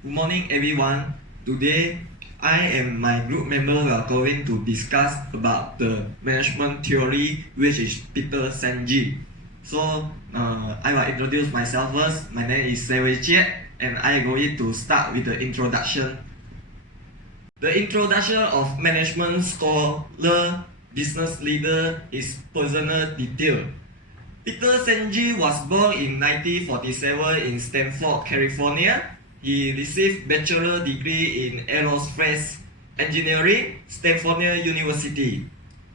Good morning, everyone. Today, I and my group member are going to discuss about the management theory, which is Peter Senge. So, I will introduce myself first. My name is Seh Wooi Cheak, and I am going to start with the introduction. The introduction of management scholar, business leader is personal detail. Peter Senge was born in 1947 in Stanford, California. He received bachelor degree in aerospace engineering, Stanford University.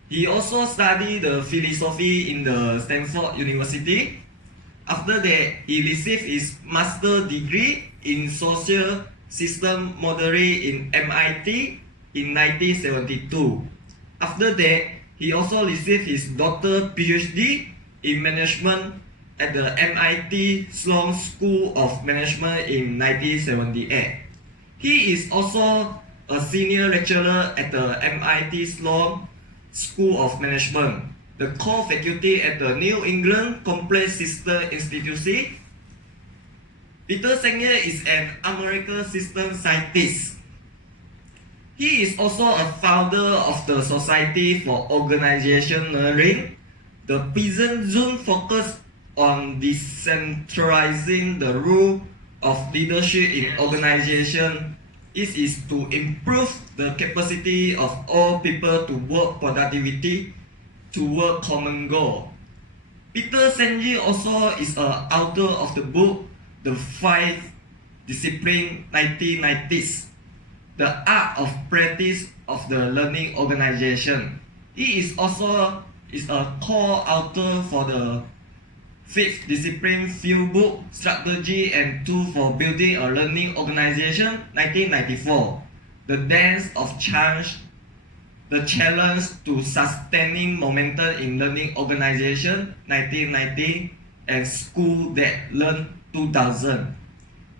He also studied the philosophy in the Stanford University. After that, he received his master degree in social system modeling in MIT in 1972. After that, he also received his doctor PhD in management at the MIT Sloan School of Management in 1978. He is also a senior lecturer at the MIT Sloan School of Management, the core faculty at the New England Complex System Institute. Peter Senge is an American system scientist. He is also a founder of the Society for Organization Learning. The present Zoom focus on decentralizing the role of leadership in organization. It is to improve the capacity of all people to work productivity toward common goal. Peter Senge also is an author of the book The Five Disciplines 1990s, The Art of Practice of the Learning Organization. He is also a co-author for the Fifth Discipline Field Book, Strategy and Tool for Building a Learning Organization, 1994. The Dance of Change, The Challenge to Sustaining Momentum in Learning Organization, 1990, and School That Learn, 2000.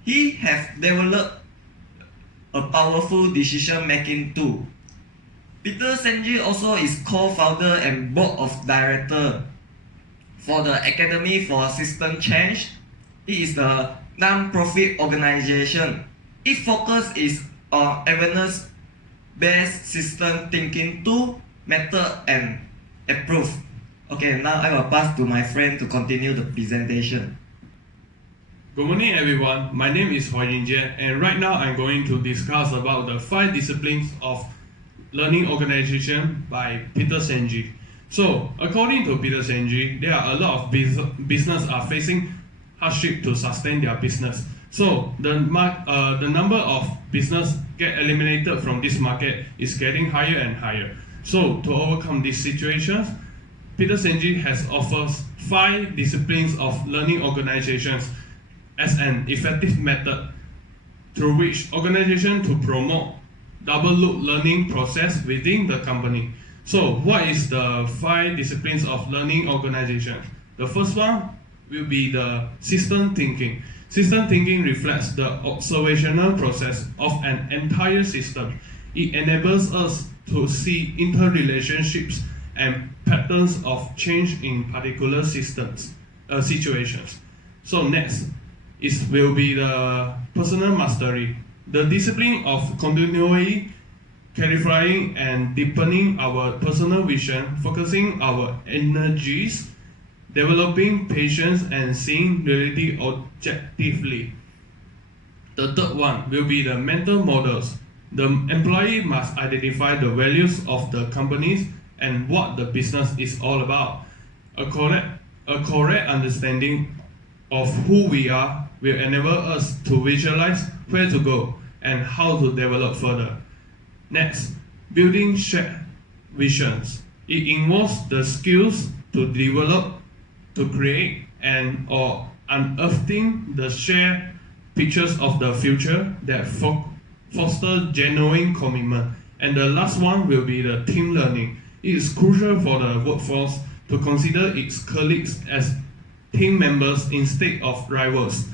He has developed a powerful decision-making tool. Peter Senge also is co-founder and board of director for the Academy for System Change. It is a non-profit organization. Its focus is on evidence-based system thinking tool, method, and approach. Okay, now I will pass to my friend to continue the presentation. Good morning, everyone. My name is Hui Qi, and right now I'm going to discuss about the 5 disciplines of learning organization by Peter Senge. So, according to Peter Senge, there are a lot of business are facing hardship to sustain their business. So, the number of business get eliminated from this market is getting higher and higher. So, to overcome these situations, Peter Senge has offered 5 disciplines of learning organizations as an effective method through which organization to promote double loop learning process within the company. So what is the 5 disciplines of learning organization? The first one will be the system thinking. System thinking reflects the observational process of an entire system. It enables us to see interrelationships and patterns of change in particular situations. So next will be the personal mastery. The discipline of continually clarifying and deepening our personal vision, focusing our energies, developing patience, and seeing reality objectively. The third one will be the mental models. The employee must identify the values of the companies and what the business is all about. A correct understanding of who we are will enable us to visualize where to go and how to develop further. Next, building shared visions. It involves the skills to develop, to create, and or unearthing the shared pictures of the future that foster genuine commitment. And the last one will be the team learning. It is crucial for the workforce to consider its colleagues as team members instead of rivals.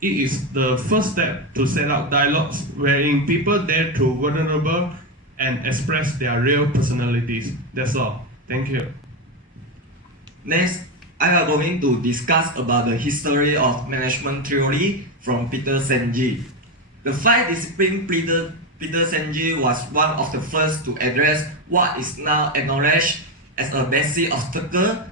It is the first step to set up dialogues wherein people dare to vulnerable and express their real personalities. That's all. Thank you. Next, I am going to discuss about the history of management theory from Peter Senge. The five discipline Peter Senge was one of the first to address what is now acknowledged as a basic obstacle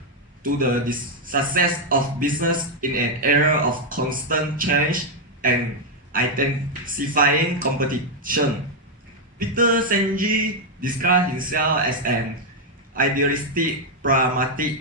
to the success of business in an era of constant change and intensifying competition. Peter Senge described himself as an idealistic pragmatic.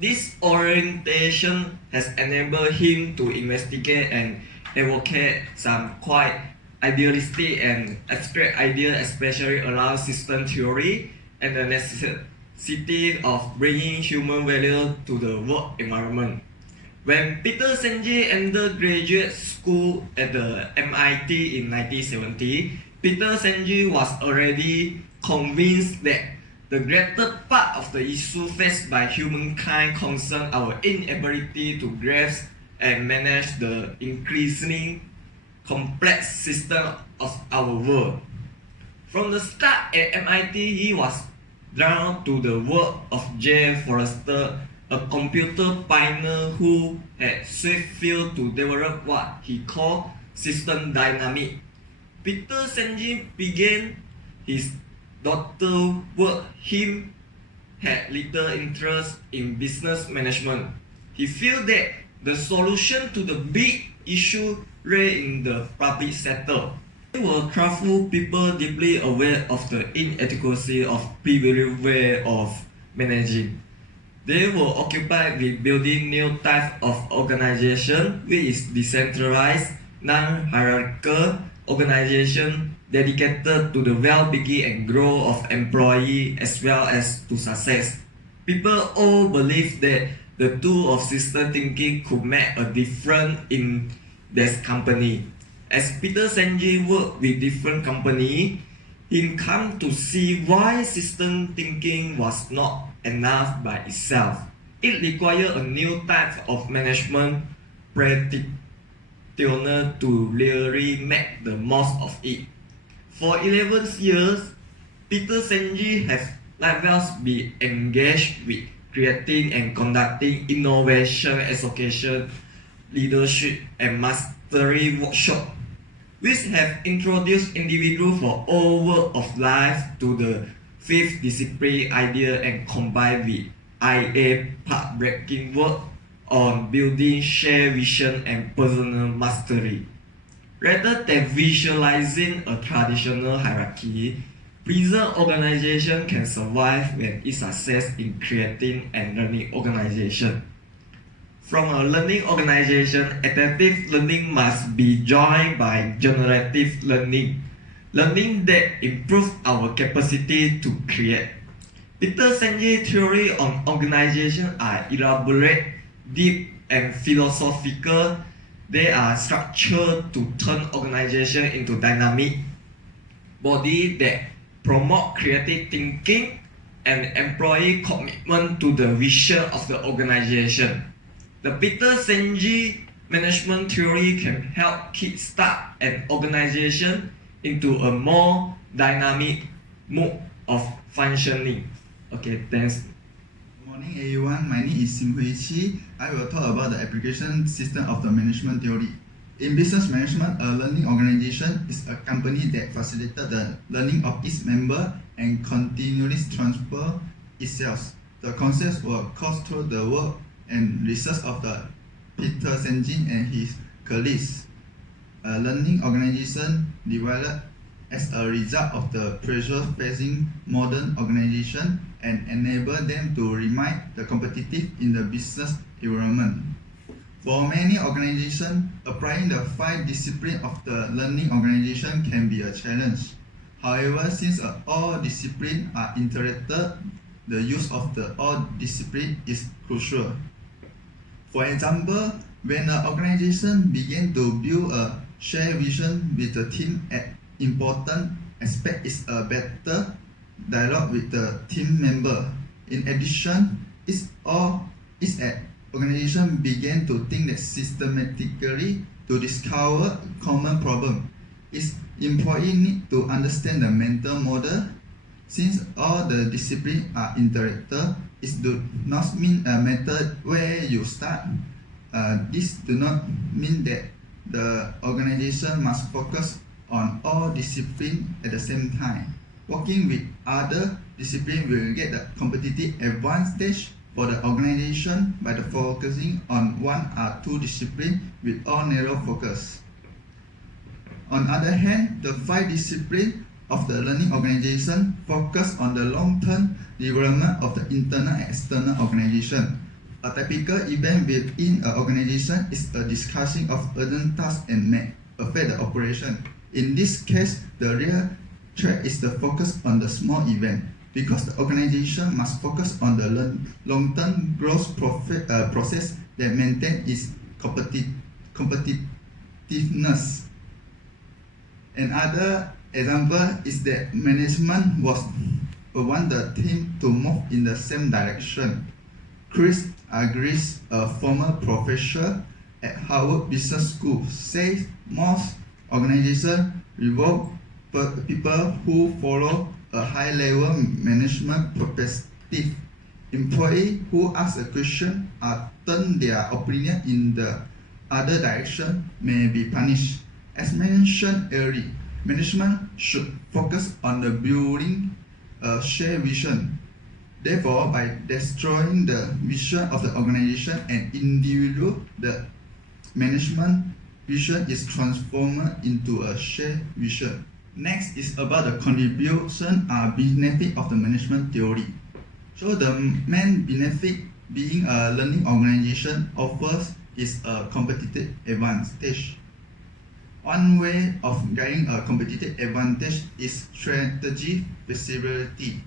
This orientation has enabled him to investigate and advocate some quite idealistic and abstract ideas, especially around system theory and the necessity of bringing human value to the work environment. When Peter Senge entered graduate school at the MIT in 1970, Peter Senge was already convinced that the greater part of the issue faced by humankind concern our inability to grasp and manage the increasingly complex system of our world. From the start at MIT, he was drawn to the work of J. Forrester, a computer pioneer who had swiftly to develop what he called system dynamics. Peter Senge began his doctoral work. He had little interest in business management. He felt that the solution to the big issue lay in the public sector. They were careful people deeply aware of the inadequacy of previous way of managing. They were occupied with building new type of organization which is decentralized, non-hierarchical organization dedicated to the well-being and growth of employees as well as to success. People all believed that the tool of system thinking could make a difference in this company. As Peter Senge worked with different companies, he came to see why system thinking was not enough by itself. It required a new type of management practitioner to really make the most of it. For 11 years, Peter Senge has likewise been engaged with creating and conducting innovation, education, leadership, and mastery workshops, which have introduced individuals from all walks of life to the fifth discipline idea and combined with IA path-breaking work on building shared vision and personal mastery. Rather than visualizing a traditional hierarchy, present organization can survive when it succeeds in creating and learning organization. From a learning organization, adaptive learning must be joined by generative learning, learning that improves our capacity to create. Peter Senge's theory on organization are elaborate, deep, and philosophical. They are structured to turn organization into dynamic body that promote creative thinking and employee commitment to the vision of the organization. The Peter Senge management theory can help kickstart an organization into a more dynamic mode of functioning. Okay, thanks. Good morning everyone, my name is Hui Qi. I will talk about the application system of the management theory. In business management, a learning organization is a company that facilitates the learning of its member and continually transfer itself. The concepts were caused through the work and research of the Peter Senge and his colleagues. A learning organization developed as a result of the pressure facing modern organizations and enable them to remain competitive in the business environment. For many organizations, applying the 5 disciplines of the learning organization can be a challenge. However, since all disciplines are interrelated, the use of the all disciplines is crucial. For example, when an organization begins to build a shared vision with the team, an important aspect is a better dialogue with the team member. In addition, it's an organization began to think that systematically to discover common problem. Its employees need to understand the mental model. Since all the disciplines are interactive, it does not mean a method where you start. This does not mean that the organization must focus on all disciplines at the same time. Working with other disciplines will get the competitive advantage for the organization by the focusing on one or two disciplines with all narrow focus. On the other hand, the 5 disciplines of the learning organization focus on the long-term development of the internal and external organization. A typical event within an organization is a discussion of urgent tasks and may affect the operation. In this case, the real track is the focus on the small event because the organization must focus on the long-term growth process that maintain its competitiveness. Another example is that management want the team to move in the same direction. Chris agrees, a former professor at Harvard Business School, says most organizations reward people who follow a high-level management perspective. Employees who ask a question or turn their opinion in the other direction may be punished. As mentioned earlier, management should focus on the building a shared vision. Therefore, by destroying the vision of the organization and individual, the management vision is transformed into a shared vision. Next is about the contribution or benefit of the management theory. So the main benefit being a learning organization offers is a competitive advantage. One way of getting a competitive advantage is strategy flexibility.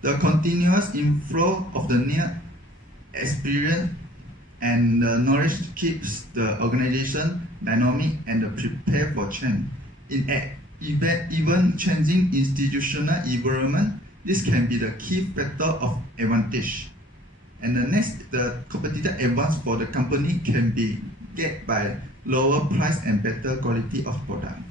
The continuous inflow of the new experience and the knowledge keeps the organization dynamic and prepared for change. In even changing institutional environment, this can be the key factor of advantage. And the next, the competitive advantage for the company can be get by lower price and better quality of product.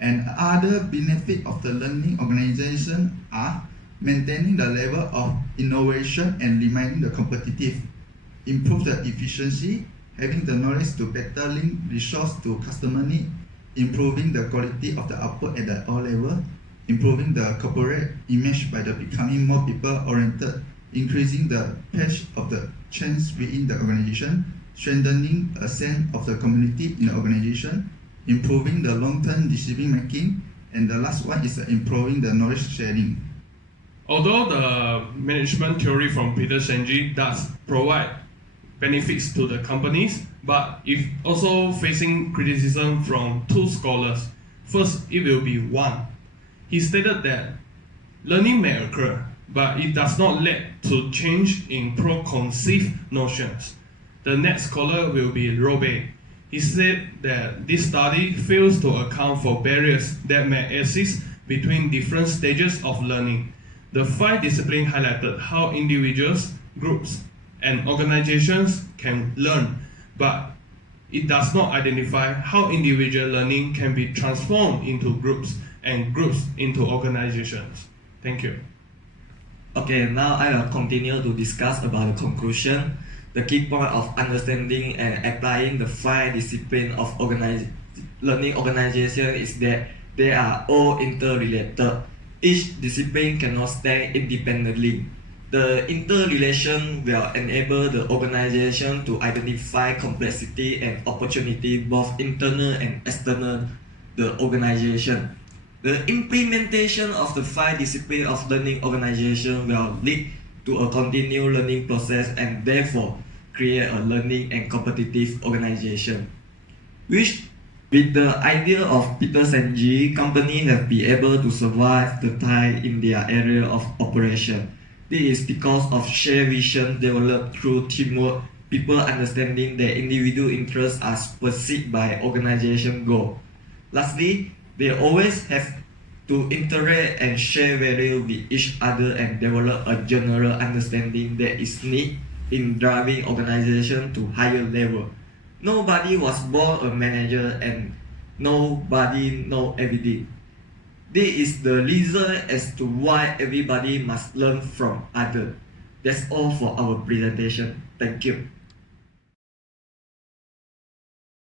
And other benefit of the learning organization are maintaining the level of innovation and remaining the competitive, improve the efficiency, having the knowledge to better link resource to customer need, improving the quality of the output at the all level, improving the corporate image by the becoming more people-oriented, increasing the pace of the change within the organization, strengthening a sense of the community in the organization, improving the long-term decision making, and the last one is improving the knowledge sharing. Although the management theory from Peter Senge does provide benefits to the companies, but it also facing criticism from 2 scholars. First, it will be one. He stated that learning may occur, but it does not lead to change in preconceived notions. The next scholar will be Robe. He said that this study fails to account for barriers that may exist between different stages of learning. The 5 disciplines highlighted how individuals, groups, and organizations can learn, but it does not identify how individual learning can be transformed into groups and groups into organizations. Thank you. Okay, now I will continue to discuss about the conclusion. The key point of understanding and applying the 5 disciplines of learning organization is that they are all interrelated. Each discipline cannot stand independently. The interrelation will enable the organization to identify complexity and opportunity both internal and external the organization. The implementation of the 5 disciplines of learning organization will lead to a continued learning process and therefore create a learning and competitive organization. Which, with the idea of Peter Senge, companies have been able to survive the time in their area of operation. This is because of shared vision developed through teamwork, people understanding that individual interests are superseded by organization goal. Lastly, they always have to interact and share value with each other and develop a general understanding that is needed in driving organization to higher level. Nobody was born a manager and nobody know everything. This is the reason as to why everybody must learn from others. That's all for our presentation. Thank you.